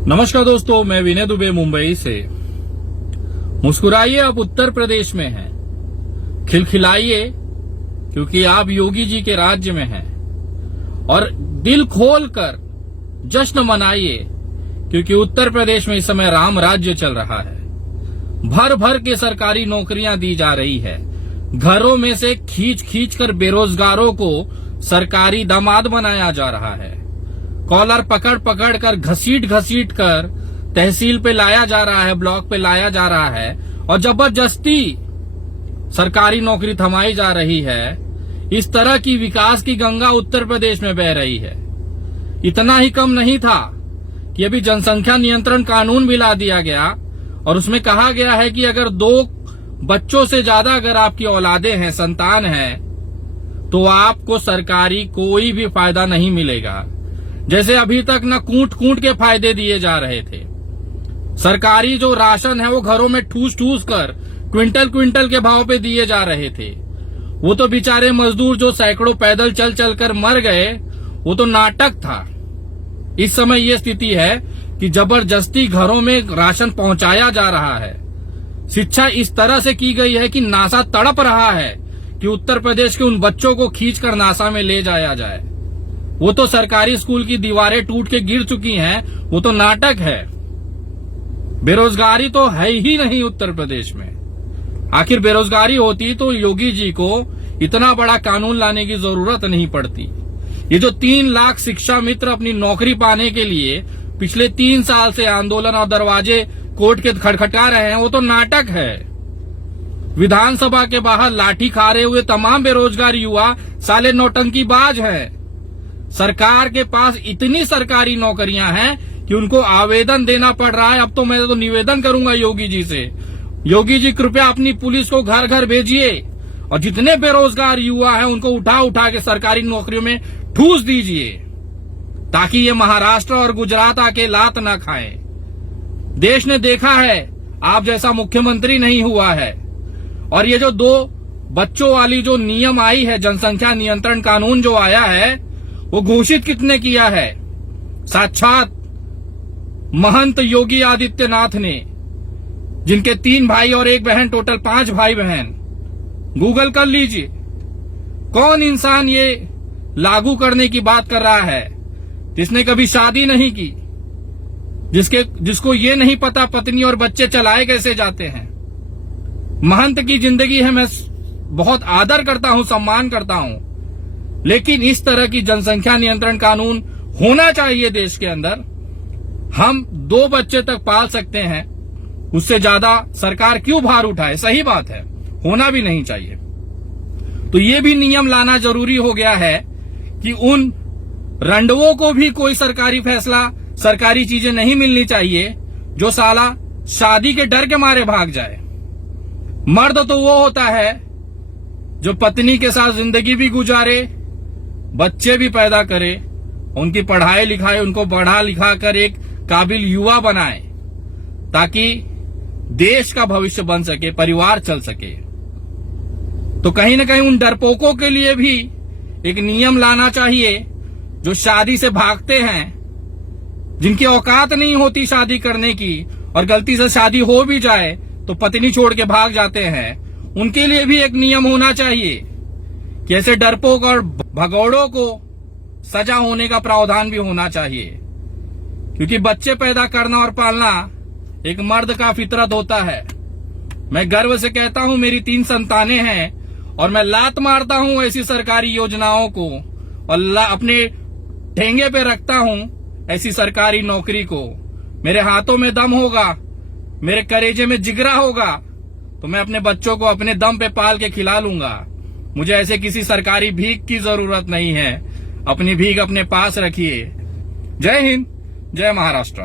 नमस्कार दोस्तों, मैं विनय दुबे मुंबई से। मुस्कुराइए, आप उत्तर प्रदेश में हैं। खिलखिलाइए क्योंकि आप योगी जी के राज्य में हैं। और दिल खोलकर जश्न मनाइए क्योंकि उत्तर प्रदेश में इस समय राम राज्य चल रहा है। भर भर के सरकारी नौकरियां दी जा रही है। घरों में से खींच खींच कर बेरोजगारों को सरकारी दामाद बनाया जा रहा है। कॉलर पकड़ पकड़ कर घसीट घसीट कर तहसील पे लाया जा रहा है, ब्लॉक पे लाया जा रहा है और जबरदस्ती सरकारी नौकरी थमाई जा रही है। इस तरह की विकास की गंगा उत्तर प्रदेश में बह रही है। इतना ही कम नहीं था कि अभी जनसंख्या नियंत्रण कानून भी ला दिया गया और उसमें कहा गया है कि अगर 2 बच्चों से ज्यादा अगर आपकी औलादे हैं, संतान है, तो आपको सरकारी कोई भी फायदा नहीं मिलेगा। जैसे अभी तक न कूट कूट के फायदे दिए जा रहे थे। सरकारी जो राशन है वो घरों में ठूस ठूस कर क्विंटल क्विंटल के भाव पे दिए जा रहे थे। वो तो बेचारे मजदूर जो सैकड़ों पैदल चल चल कर मर गए, वो तो नाटक था। इस समय ये स्थिति है कि जबरदस्ती घरों में राशन पहुंचाया जा रहा है। शिक्षा इस तरह से की गई है कि नासा तड़प रहा है कि उत्तर प्रदेश के उन बच्चों को खींचकर नासा में ले जाया जाए। वो तो सरकारी स्कूल की दीवारें टूट के गिर चुकी हैं, वो तो नाटक है। बेरोजगारी तो है ही नहीं उत्तर प्रदेश में। आखिर बेरोजगारी होती तो योगी जी को इतना बड़ा कानून लाने की जरूरत नहीं पड़ती। ये जो 3 लाख शिक्षा मित्र अपनी नौकरी पाने के लिए पिछले 3 साल से आंदोलन और दरवाजे कोर्ट के खटखटा रहे हैं, वो तो नाटक है। विधानसभा के बाहर लाठी खारे हुए तमाम बेरोजगार युवा साले नौटंकीबाज हैं। सरकार के पास इतनी सरकारी नौकरियां हैं कि उनको आवेदन देना पड़ रहा है। अब तो मैं तो निवेदन करूंगा योगी जी से, योगी जी कृपया अपनी पुलिस को घर घर भेजिए और जितने बेरोजगार युवा हैं उनको उठा उठा के सरकारी नौकरियों में ठूस दीजिए ताकि ये महाराष्ट्र और गुजरात आके लात ना खाएं। देश ने देखा है आप जैसा मुख्यमंत्री नहीं हुआ है। और ये जो 2 बच्चों वाली जो नियम आई है, जनसंख्या नियंत्रण कानून जो आया है, वो घोषित कितने किया है? साक्षात महंत योगी आदित्यनाथ ने, जिनके 3 भाई और 1 बहन, टोटल 5 भाई बहन। गूगल कर लीजिए कौन इंसान ये लागू करने की बात कर रहा है जिसने कभी शादी नहीं की, जिसको ये नहीं पता पत्नी और बच्चे चलाए कैसे जाते हैं। महंत की जिंदगी है, मैं बहुत आदर करता हूं, सम्मान करता हूं, लेकिन इस तरह की जनसंख्या नियंत्रण कानून होना चाहिए देश के अंदर। हम 2 बच्चे तक पाल सकते हैं, उससे ज्यादा सरकार क्यों भार उठाए? सही बात है, होना भी नहीं चाहिए। तो ये भी नियम लाना जरूरी हो गया है कि उन रंडवों को भी कोई सरकारी फैसला, सरकारी चीजें नहीं मिलनी चाहिए जो साला शादी के डर के मारे भाग जाए। मर्द तो वो होता है जो पत्नी के साथ जिंदगी भी गुजारे, बच्चे भी पैदा करे, उनकी पढ़ाई लिखाई, उनको पढ़ा लिखा कर एक काबिल युवा बनाए ताकि देश का भविष्य बन सके, परिवार चल सके। तो कहीं न कहीं उन डरपोकों के लिए भी एक नियम लाना चाहिए जो शादी से भागते हैं, जिनकी औकात नहीं होती शादी करने की और गलती से शादी हो भी जाए तो पत्नी छोड़ के भाग जाते हैं। उनके लिए भी एक नियम होना चाहिए कि ऐसे डरपोक और भगौड़ों को सजा होने का प्रावधान भी होना चाहिए, क्योंकि बच्चे पैदा करना और पालना एक मर्द का फितरत होता है। मैं गर्व से कहता हूं मेरी 3 संतानें हैं और मैं लात मारता हूं ऐसी सरकारी योजनाओं को और अपने ठेंगे पे रखता हूं ऐसी सरकारी नौकरी को। मेरे हाथों में दम होगा, मेरे कलेजे में जिगरा होगा तो मैं अपने बच्चों को अपने दम पे पाल के खिला लूंगा। मुझे ऐसे किसी सरकारी भीख की जरूरत नहीं है। अपनी भीख अपने पास रखिए। जय हिंद, जय महाराष्ट्र।